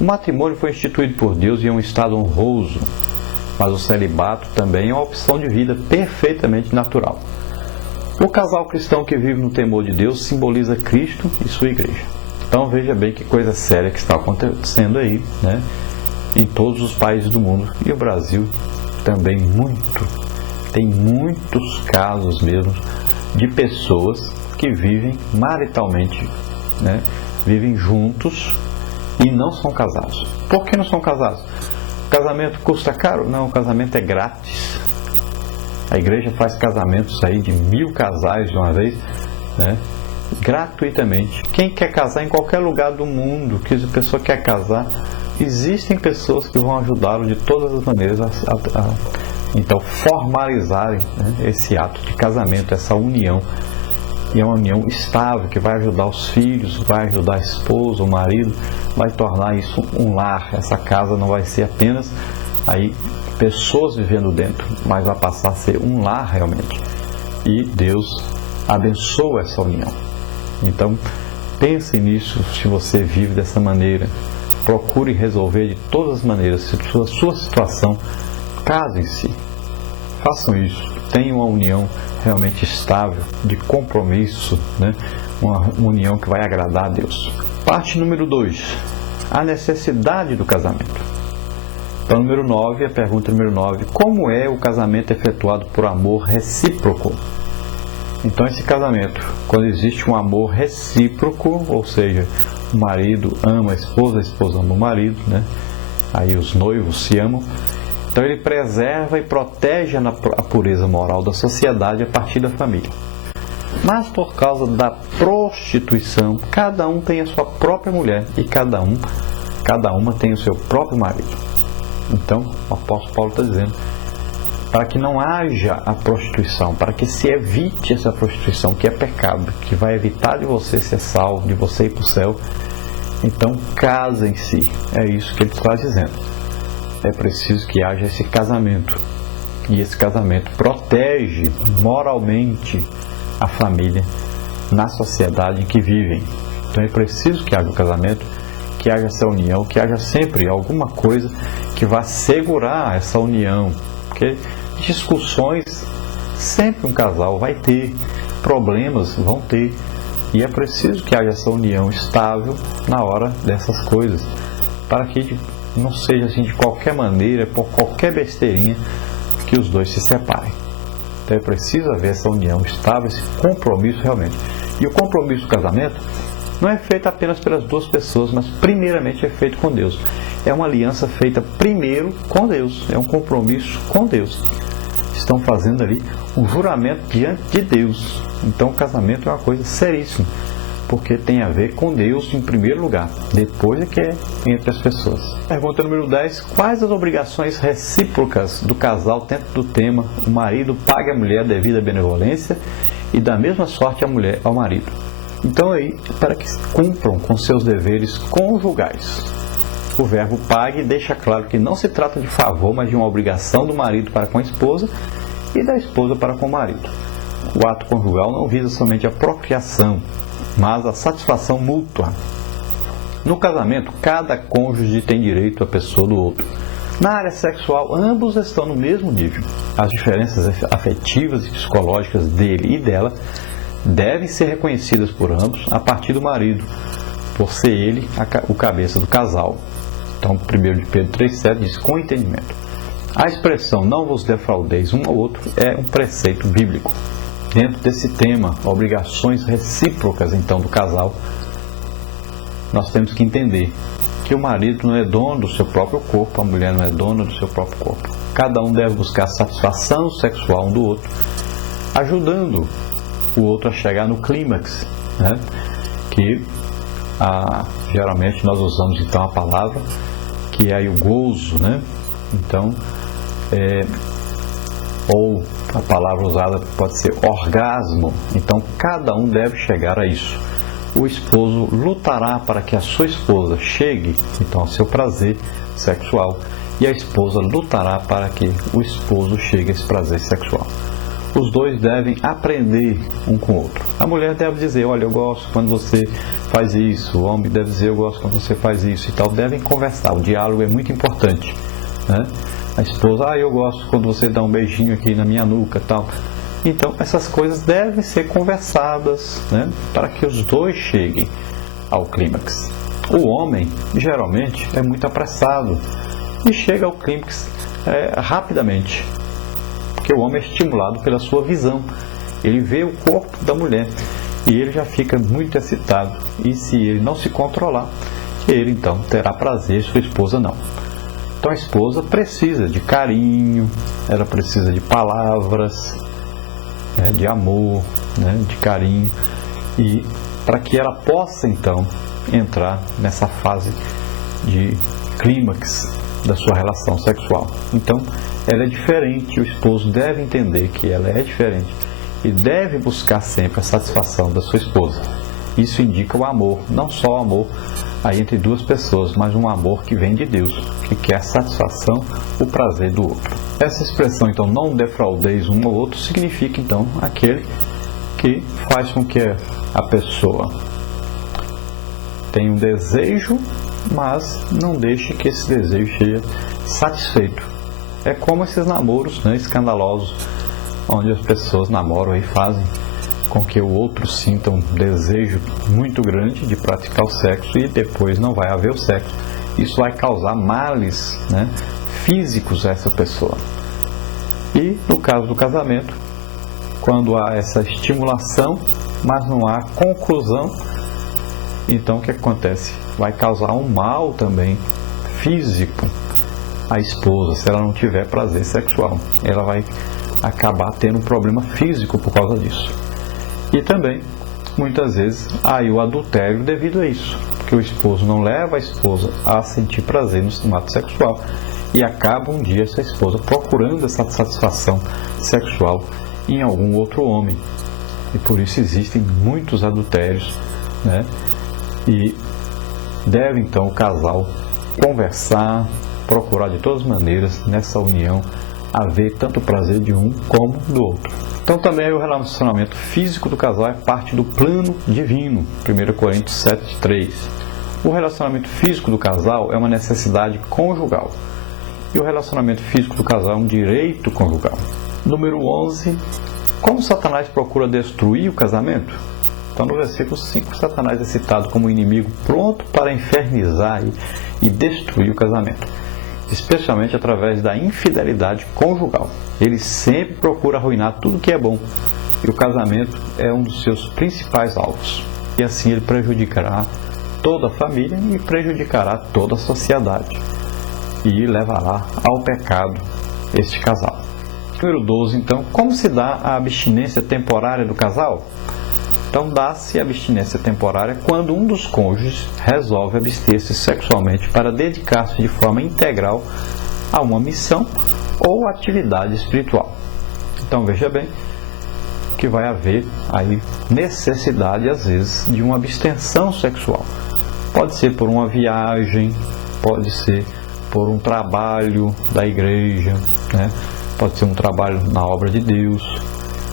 O matrimônio foi instituído por Deus e é um estado honroso, mas o celibato também é uma opção de vida perfeitamente natural. O casal cristão que vive no temor de Deus simboliza Cristo e sua igreja. Então veja bem que coisa séria que está acontecendo aí, né? Em todos os países do mundo, e o Brasil também tem muitos casos mesmo de pessoas que vivem maritalmente, né? Vivem juntos e não são casados. Por que não são casados? O casamento custa caro? Não, o casamento é grátis. A igreja faz casamentos aí de 1000 casais de uma vez, né? Gratuitamente. Quem quer casar em qualquer lugar do mundo, que a pessoa quer casar, existem pessoas que vão ajudá-lo de todas as maneiras então formalizarem, né, esse ato de casamento, essa união. E é uma união estável que vai ajudar os filhos, vai ajudar a esposa, o marido, vai tornar isso um lar. Essa casa não vai ser apenas aí pessoas vivendo dentro, mas vai passar a ser um lar realmente. E Deus abençoa essa união. Então pense nisso. Se você vive dessa maneira, procure resolver de todas as maneiras. Se a sua situação, casem-se, façam isso, tenham uma união realmente estável, de compromisso, né? Uma união que vai agradar a Deus. Parte número 2, a necessidade do casamento. Então, número 9, a pergunta número 9, como é o casamento efetuado por amor recíproco? Então, esse casamento, quando existe um amor recíproco, ou seja, o marido ama a esposa ama o marido, né? Aí os noivos se amam. Então ele preserva e protege a pureza moral da sociedade a partir da família. Mas por causa da prostituição, cada um tem a sua própria mulher e cada uma tem o seu próprio marido. Então o apóstolo Paulo está dizendo, para que não haja a prostituição, para que se evite essa prostituição, que é pecado, que vai evitar de você ser salvo, de você ir para o céu, então casem-se. É isso que ele está dizendo. É preciso que haja esse casamento. E esse casamento protege moralmente a família na sociedade em que vivem. Então é preciso que haja o casamento, que haja essa união, que haja sempre alguma coisa que vá segurar essa união. Porque discussões sempre um casal vai ter, problemas vão ter. E é preciso que haja essa união estável na hora dessas coisas, para que não seja assim de qualquer maneira, por qualquer besteirinha, que os dois se separem. Então é preciso haver essa união estável, esse compromisso realmente. E o compromisso do casamento não é feito apenas pelas duas pessoas, mas primeiramente é feito com Deus. É uma aliança feita primeiro com Deus, é um compromisso com Deus. Estão fazendo ali um juramento diante de Deus. Então o casamento é uma coisa seríssima, porque tem a ver com Deus em primeiro lugar, depois é que é entre as pessoas. Pergunta número 10, quais as obrigações recíprocas do casal dentro do tema o marido pague a mulher devido à benevolência e da mesma sorte a mulher ao marido? Então aí, para que cumpram com seus deveres conjugais. O verbo pague deixa claro que não se trata de favor, mas de uma obrigação do marido para com a esposa e da esposa para com o marido. O ato conjugal não visa somente a procriação, mas a satisfação mútua. No casamento, cada cônjuge tem direito à pessoa do outro. Na área sexual, ambos estão no mesmo nível. As diferenças afetivas e psicológicas dele e dela devem ser reconhecidas por ambos a partir do marido, por ser ele o cabeça do casal. Então, 1 de Pedro 3,7 diz, com entendimento. A expressão não vos defraudeis um ao outro é um preceito bíblico. Dentro desse tema, obrigações recíprocas então do casal, nós temos que entender que o marido não é dono do seu próprio corpo, a mulher não é dona do seu próprio corpo. Cada um deve buscar satisfação sexual um do outro, ajudando o outro a chegar no clímax, né? Que geralmente nós usamos então a palavra que é aí o gozo, né? Então, ou a palavra usada pode ser orgasmo. Então cada um deve chegar a isso. O esposo lutará para que a sua esposa chegue então ao seu prazer sexual, e a esposa lutará para que o esposo chegue a esse prazer sexual. os dois devem aprender um com o outro. A mulher deve dizer, olha, eu gosto quando você faz isso. O homem deve dizer, eu gosto quando você faz isso e tal. Devem conversar, o diálogo é muito importante, né? A esposa, eu gosto quando você dá um beijinho aqui na minha nuca e tal. Então, essas coisas devem ser conversadas, né? Para que os dois cheguem ao clímax. O homem, geralmente, é muito apressado e chega ao clímax rapidamente. Porque o homem é estimulado pela sua visão. Ele vê o corpo da mulher e ele já fica muito excitado. E se ele não se controlar, ele então terá prazer, sua esposa não. Então a esposa precisa de carinho, ela precisa de palavras, de amor, de carinho, e para que ela possa então entrar nessa fase de clímax da sua relação sexual. Então ela é diferente, o esposo deve entender que ela é diferente e deve buscar sempre a satisfação da sua esposa. Isso indica o amor, não só o amor aí entre duas pessoas, mas um amor que vem de Deus, que quer a satisfação, o prazer do outro. Essa expressão, então, não defraudeis um ao outro, significa, então, aquele que faz com que a pessoa tenha um desejo, mas não deixe que esse desejo seja satisfeito. É como esses namoros escandalosos, onde as pessoas namoram e fazem com que o outro sinta um desejo muito grande de praticar o sexo e depois não vai haver o sexo. Isso vai causar males físicos a essa pessoa. E no caso do casamento, quando há essa estimulação, mas não há conclusão, então o que acontece? Vai causar um mal também físico à esposa, se ela não tiver prazer sexual. Ela vai acabar tendo um problema físico por causa disso. E também, muitas vezes, há o adultério devido a isso, porque o esposo não leva a esposa a sentir prazer no ato sexual e acaba um dia essa esposa procurando essa satisfação sexual em algum outro homem. E por isso existem muitos adultérios, E deve então o casal conversar, procurar de todas as maneiras nessa união haver tanto prazer de um como do outro. Então também o relacionamento físico do casal é parte do plano divino, 1 Coríntios 7:3. O relacionamento físico do casal é uma necessidade conjugal. E o relacionamento físico do casal é um direito conjugal. Número 11. Como Satanás procura destruir o casamento? Então no versículo 5, Satanás é citado como inimigo pronto para infernizar e destruir o casamento, especialmente através da infidelidade conjugal. Ele sempre procura arruinar tudo que é bom, e o casamento é um dos seus principais alvos. E assim ele prejudicará toda a família e prejudicará toda a sociedade, e levará ao pecado este casal. Número 12, então, como se dá a abstinência temporária do casal? Então, dá-se a abstinência temporária quando um dos cônjuges resolve abster-se sexualmente para dedicar-se de forma integral a uma missão ou atividade espiritual. Então, veja bem que vai haver aí necessidade, às vezes, de uma abstenção sexual. Pode ser por uma viagem, pode ser por um trabalho da igreja, pode ser um trabalho na obra de Deus,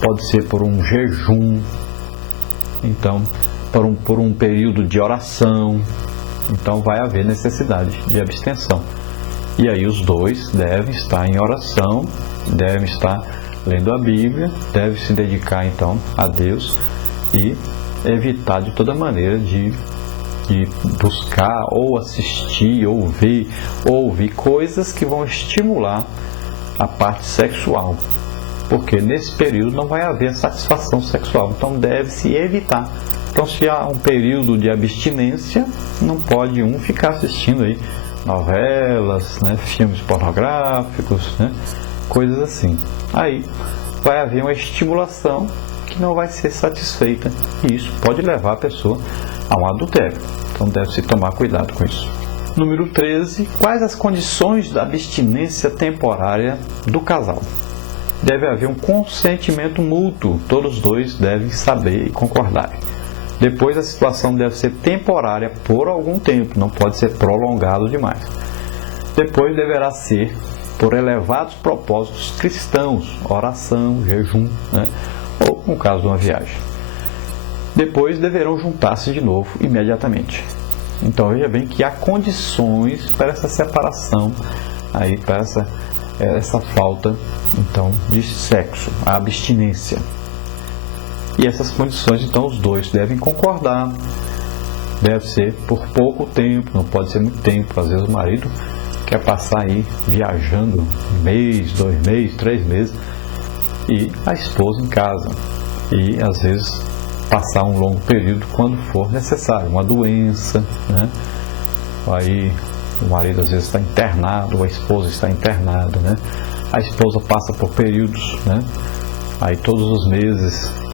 pode ser por um jejum, então por um período de oração. Então vai haver necessidade de abstenção. E aí os dois devem estar em oração, devem estar lendo a Bíblia, devem se dedicar então a Deus e evitar de toda maneira de buscar ou assistir ou ouvir coisas que vão estimular a parte sexual, porque nesse período não vai haver satisfação sexual, então deve-se evitar. Então, se há um período de abstinência, não pode um ficar assistindo aí novelas, filmes pornográficos, coisas assim. Aí vai haver uma estimulação que não vai ser satisfeita, e isso pode levar a pessoa a um adultério. Então deve-se tomar cuidado com isso. Número 13. Quais as condições da abstinência temporária do casal? Deve haver um consentimento mútuo, todos os dois devem saber e concordar. Depois a situação deve ser temporária por algum tempo, não pode ser prolongado demais. Depois deverá ser por elevados propósitos cristãos, oração, jejum, né? Ou no caso de uma viagem. Depois deverão juntar-se de novo imediatamente. Então veja bem que há condições para essa separação, aí, para essa falta então, de sexo, a abstinência. E essas condições, então, os dois devem concordar. Deve ser por pouco tempo, não pode ser muito tempo. Às vezes o marido quer passar aí viajando 1 mês, 2 meses, 3 meses, e a esposa em casa. E às vezes passar um longo período quando for necessário, uma doença, né? Aí o marido às vezes está internado, ou a esposa está internada, né? A esposa passa por períodos, né? Aí todos os meses